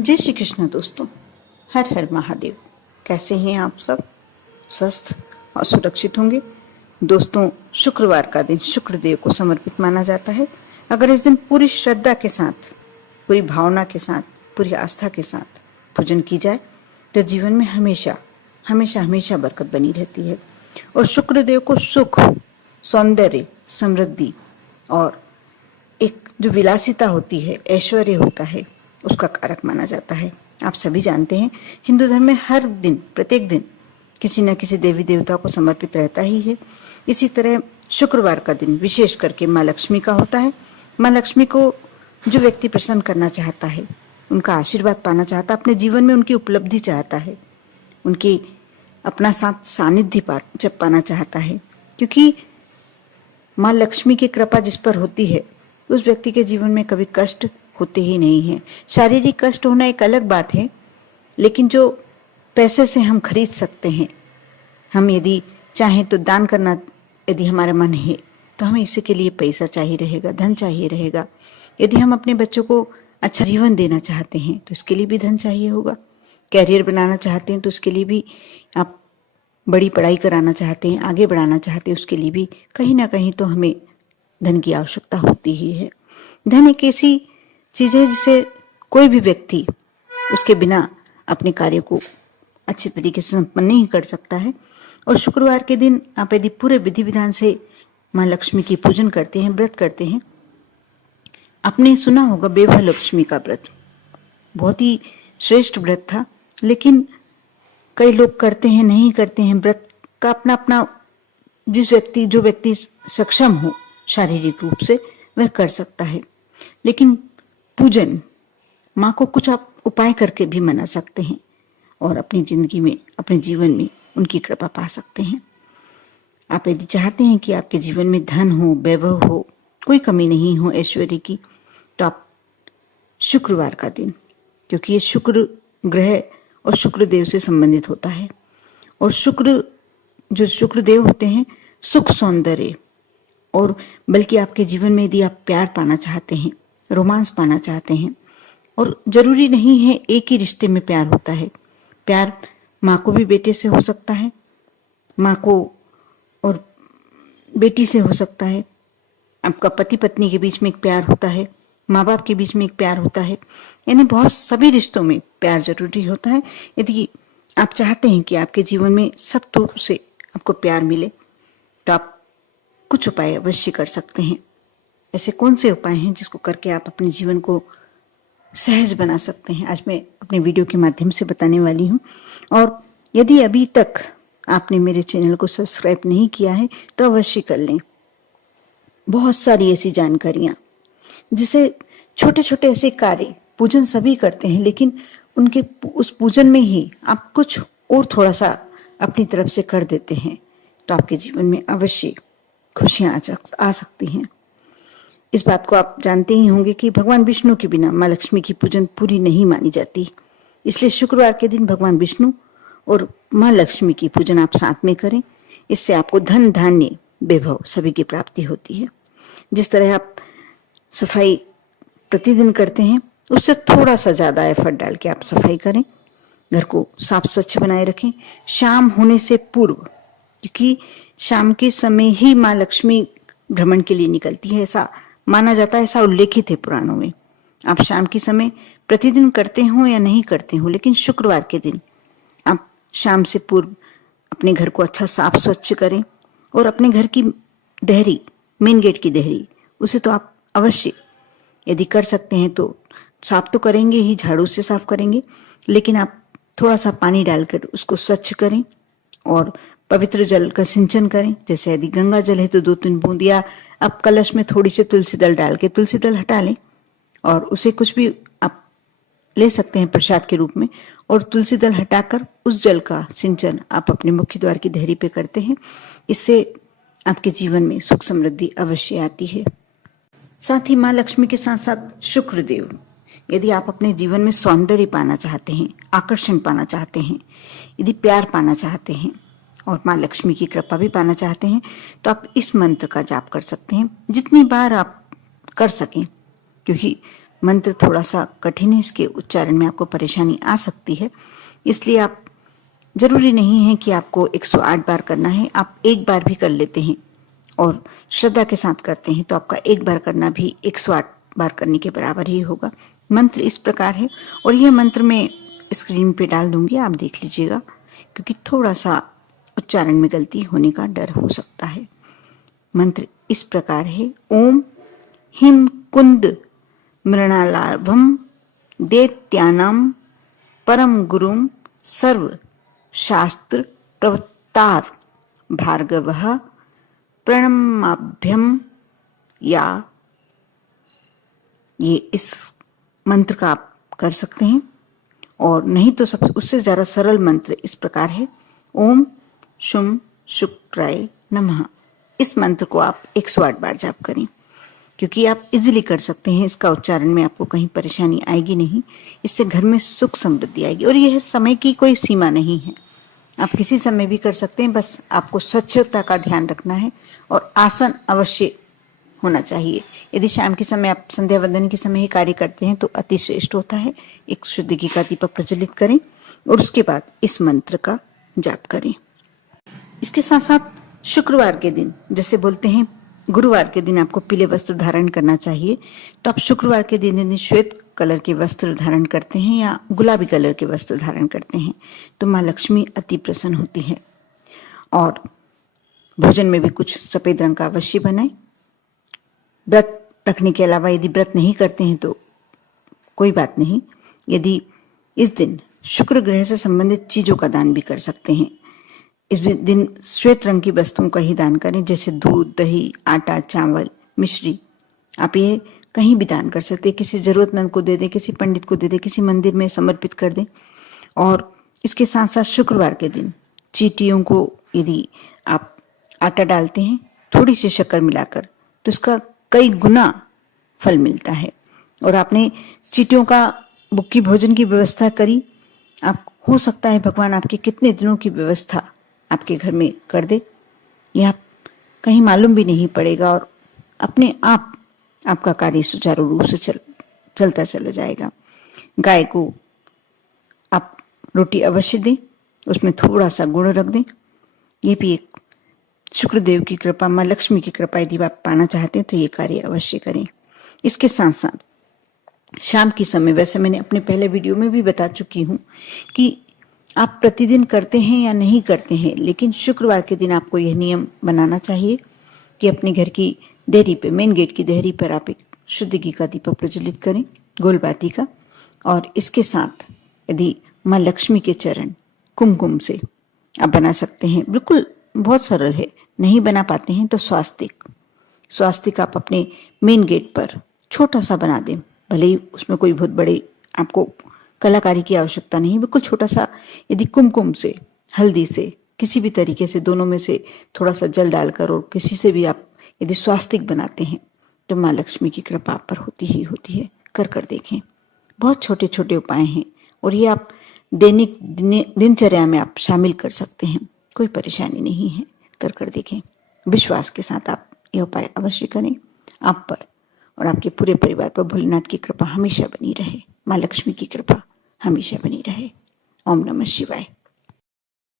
जय श्री कृष्ण दोस्तों। हर हर महादेव। कैसे हैं आप सब? स्वस्थ और सुरक्षित होंगे। दोस्तों, शुक्रवार का दिन शुक्रदेव को समर्पित माना जाता है। अगर इस दिन पूरी श्रद्धा के साथ, पूरी भावना के साथ, पूरी आस्था के साथ पूजन की जाए तो जीवन में हमेशा हमेशा हमेशा बरकत बनी रहती है। और शुक्रदेव को सुख, सौंदर्य, समृद्धि और एक जो विलासिता होती है, ऐश्वर्य होता है, उसका कारक माना जाता है। आप सभी जानते हैं, हिंदू धर्म में हर दिन, प्रत्येक दिन किसी न किसी देवी देवता को समर्पित रहता ही है। इसी तरह शुक्रवार का दिन विशेष करके माँ लक्ष्मी का होता है। माँ लक्ष्मी को जो व्यक्ति प्रसन्न करना चाहता है, उनका आशीर्वाद पाना चाहता है, अपने जीवन में उनकी उपलब्धि चाहता है, उनकी अपना साथ सानिध्य जब पाना चाहता है, क्योंकि माँ लक्ष्मी की कृपा जिस पर होती है उस व्यक्ति के जीवन में कभी कष्ट होते ही नहीं हैं। शारीरिक कष्ट होना एक अलग बात है, लेकिन जो पैसे से हम खरीद सकते हैं, हम यदि चाहें तो दान करना, यदि हमारा मन है तो हमें इसके लिए पैसा चाहिए रहेगा, धन चाहिए रहेगा। यदि हम अपने बच्चों को अच्छा जीवन देना चाहते हैं तो इसके लिए भी धन चाहिए होगा। कैरियर बनाना चाहते हैं तो उसके लिए भी, आप बड़ी पढ़ाई कराना चाहते हैं, आगे बढ़ाना चाहते हैं, उसके लिए भी कहीं ना कहीं तो हमें धन की आवश्यकता होती ही है। धन एक ऐसी चीज़ है जिसे कोई भी व्यक्ति उसके बिना अपने कार्य को अच्छे तरीके से संपन्न नहीं कर सकता है। और शुक्रवार के दिन आप यदि पूरे विधि विधान से माँ लक्ष्मी की पूजन करते हैं, व्रत करते हैं, आपने सुना होगा बेवह लक्ष्मी का व्रत, बहुत ही श्रेष्ठ व्रत था। लेकिन कई लोग करते हैं, नहीं करते हैं। व्रत का अपना अपना, जो व्यक्ति सक्षम हो शारीरिक रूप से, वह कर सकता है। लेकिन पूजन, माँ को कुछ आप उपाय करके भी मना सकते हैं और अपनी जिंदगी में, अपने जीवन में उनकी कृपा पा सकते हैं। आप यदि चाहते हैं कि आपके जीवन में धन हो, वैभव हो, कोई कमी नहीं हो ऐश्वर्य की, तो आप शुक्रवार का दिन, क्योंकि ये शुक्र ग्रह और शुक्रदेव से संबंधित होता है, और जो शुक्रदेव होते हैं, सुख, सौंदर्य, और बल्कि आपके जीवन में यदि आप प्यार पाना चाहते हैं, रोमांस पाना चाहते हैं, और जरूरी नहीं है एक ही रिश्ते में प्यार होता है। प्यार माँ को भी बेटे से हो सकता है, माँ को और बेटी से हो सकता है, आपका पति पत्नी के बीच में एक प्यार होता है, माँ बाप के बीच में एक प्यार होता है। यानी बहुत सभी रिश्तों में प्यार जरूरी होता है। यदि आप चाहते हैं कि आपके जीवन में सब तरह से आपको प्यार मिले तो आप कुछ उपाय अवश्य कर सकते हैं। ऐसे कौन से उपाय हैं जिसको करके आप अपने जीवन को सहज बना सकते हैं, आज मैं अपने वीडियो के माध्यम से बताने वाली हूँ। और यदि अभी तक आपने मेरे चैनल को सब्सक्राइब नहीं किया है तो अवश्य कर लें। बहुत सारी ऐसी जानकारियाँ, जिसे छोटे छोटे ऐसे कार्य, पूजन सभी करते हैं, लेकिन उनके उस पूजन में ही आप कुछ और थोड़ा सा अपनी तरफ से कर देते हैं तो आपके जीवन में अवश्य खुशियाँ आ सकती हैं। इस बात को आप जानते ही होंगे कि भगवान विष्णु के बिना माँ लक्ष्मी की पूजन पूरी नहीं मानी जाती। इसलिए शुक्रवार के दिन भगवान विष्णु और माँ लक्ष्मी की पूजन आप साथ में करें। इससे आपको धन, धान्य, वैभव सभी की प्राप्ति होती है। जिस तरह आप सफाई प्रतिदिन करते हैं, उससे थोड़ा सा ज़्यादा एफर्ट डाल के आप सफाई करें, घर को साफ स्वच्छ बनाए रखें। शाम होने से पूर्व, क्योंकि शाम के समय ही माँ लक्ष्मी भ्रमण के लिए निकलती है, ऐसा माना जाता है, ऐसा उल्लेखित है पुराणों में। आप शाम के समय प्रतिदिन करते हो या नहीं करते हो, लेकिन शुक्रवार के दिन आप शाम से पूर्व अपने घर को अच्छा साफ स्वच्छ करें। और अपने घर की देहरी, मेन गेट की देहरी, उसे तो आप अवश्य यदि कर सकते हैं तो साफ तो करेंगे ही, झाड़ू से साफ करेंगे, लेकिन आप थोड़ा सा पानी डालकर उसको स्वच्छ करें और पवित्र जल का सिंचन करें। जैसे यदि गंगा जल है तो 2-3 बूंद, या आप कलश में थोड़ी सी तुलसी दल डाल के तुलसी दल हटा लें और उसे कुछ भी आप ले सकते हैं प्रसाद के रूप में, और तुलसी दल हटाकर उस जल का सिंचन आप अपने मुख्य द्वार की देहरी पे करते हैं। इससे आपके जीवन में सुख समृद्धि अवश्य आती है। साथ ही माँ लक्ष्मी के साथ साथ शुक्रदेव, यदि आप अपने जीवन में सौंदर्य पाना चाहते हैं, आकर्षण पाना चाहते हैं, यदि प्यार पाना चाहते हैं और माँ लक्ष्मी की कृपा भी पाना चाहते हैं, तो आप इस मंत्र का जाप कर सकते हैं जितनी बार आप कर सकें, क्योंकि मंत्र थोड़ा सा कठिन है, इसके उच्चारण में आपको परेशानी आ सकती है, इसलिए आप जरूरी नहीं है कि आपको 108 बार करना है। आप एक बार भी कर लेते हैं और श्रद्धा के साथ करते हैं तो आपका एक बार करना भी 108 बार करने के बराबर ही होगा। मंत्र इस प्रकार है, और यह मंत्र मैं स्क्रीन पे डाल दूंगी, आप देख लीजिएगा, क्योंकि थोड़ा सा उच्चारण में गलती होने का डर हो सकता है। मंत्र इस प्रकार है, ओम हिम कुंद मृणालाभम दैत्यानां परम गुरुम सर्व शास्त्र प्रवक्तार भार्गवः प्रणमाभ्यम या। ये इस मंत्र का आप कर सकते हैं, और नहीं तो सब उससे ज़्यादा सरल मंत्र इस प्रकार है, ओम शुम शुक्राय नमः। इस मंत्र को आप 108 बार जाप करें, क्योंकि आप इजीली कर सकते हैं, इसका उच्चारण में आपको कहीं परेशानी आएगी नहीं। इससे घर में सुख समृद्धि आएगी, और यह समय की कोई सीमा नहीं है, आप किसी समय भी कर सकते हैं। बस आपको स्वच्छता का ध्यान रखना है, और आसन अवश्य होना चाहिए। यदि शाम के समय आप संध्या वंदन के समय ही कार्य करते हैं तो अति श्रेष्ठ होता है। एक शुद्ध घी का दीपक प्रज्वलित करें और उसके बाद इस मंत्र का जाप करें। इसके साथ साथ शुक्रवार के दिन, जैसे बोलते हैं गुरुवार के दिन आपको पीले वस्त्र धारण करना चाहिए, तो आप शुक्रवार के दिन यदि श्वेत कलर के वस्त्र धारण करते हैं या गुलाबी कलर के वस्त्र धारण करते हैं तो माँ लक्ष्मी अति प्रसन्न होती है। और भोजन में भी कुछ सफेद रंग का अवश्य बनाएं। व्रत रखने के अलावा यदि व्रत नहीं करते हैं तो कोई बात नहीं, यदि इस दिन शुक्र ग्रह से संबंधित चीजों का दान भी कर सकते हैं। इस दिन श्वेत रंग की वस्तुओं का ही दान करें, जैसे दूध, दही, आटा, चावल, मिश्री। आप ये कहीं भी दान कर सकते हैं, किसी जरूरतमंद को दे दें, किसी पंडित को दे दें, किसी मंदिर में समर्पित कर दें। और इसके साथ साथ शुक्रवार के दिन चींटियों को यदि आप आटा डालते हैं थोड़ी सी शक्कर मिलाकर तो इसका कई गुना फल मिलता है। और आपने चींटियों का बुक्की भोजन की व्यवस्था करी, आप हो सकता है भगवान आपके कितने दिनों की व्यवस्था आपके घर में कर दे, यह कहीं मालूम भी नहीं पड़ेगा, और अपने आप आपका कार्य सुचारू रूप से चलता चला जाएगा। गाय को आप रोटी अवश्य दें, उसमें थोड़ा सा गुड़ रख दें। ये भी एक शुक्रदेव की कृपा, माँ लक्ष्मी की कृपा यदि आप पाना चाहते हैं तो ये कार्य अवश्य करें। इसके साथ साथ शाम के समय, वैसे मैंने अपने पहले वीडियो में भी बता चुकी हूँ कि आप प्रतिदिन करते हैं या नहीं करते हैं, लेकिन शुक्रवार के दिन आपको यह नियम बनाना चाहिए कि अपने घर की देहरी पे, मेन गेट की देहरी पर आप एक शुद्ध घी का दीपक प्रज्वलित करें, गोलबाती का। और इसके साथ यदि माँ लक्ष्मी के चरण कुमकुम से आप बना सकते हैं, बिल्कुल बहुत सरल है। नहीं बना पाते हैं तो स्वास्तिक आप अपने मेन गेट पर छोटा सा बना दें, भले ही उसमें कोई बहुत बड़े आपको कलाकारी की आवश्यकता नहीं, बिल्कुल छोटा सा। यदि कुमकुम से, हल्दी से, किसी भी तरीके से दोनों में से थोड़ा सा जल डालकर और किसी से भी आप यदि स्वास्तिक बनाते हैं तो माँ लक्ष्मी की कृपा आप पर होती ही होती है। कर देखें, बहुत छोटे छोटे उपाय हैं और ये आप दैनिक दिनचर्या में आप शामिल कर सकते हैं, कोई परेशानी नहीं है। कर देखें, विश्वास के साथ आप ये उपाय अवश्य करें। आप पर और आपके पूरे परिवार पर भोलेनाथ की कृपा हमेशा बनी रहे, माँ लक्ष्मी की कृपा हमेशा बनी रहे। ओम नमः शिवाय।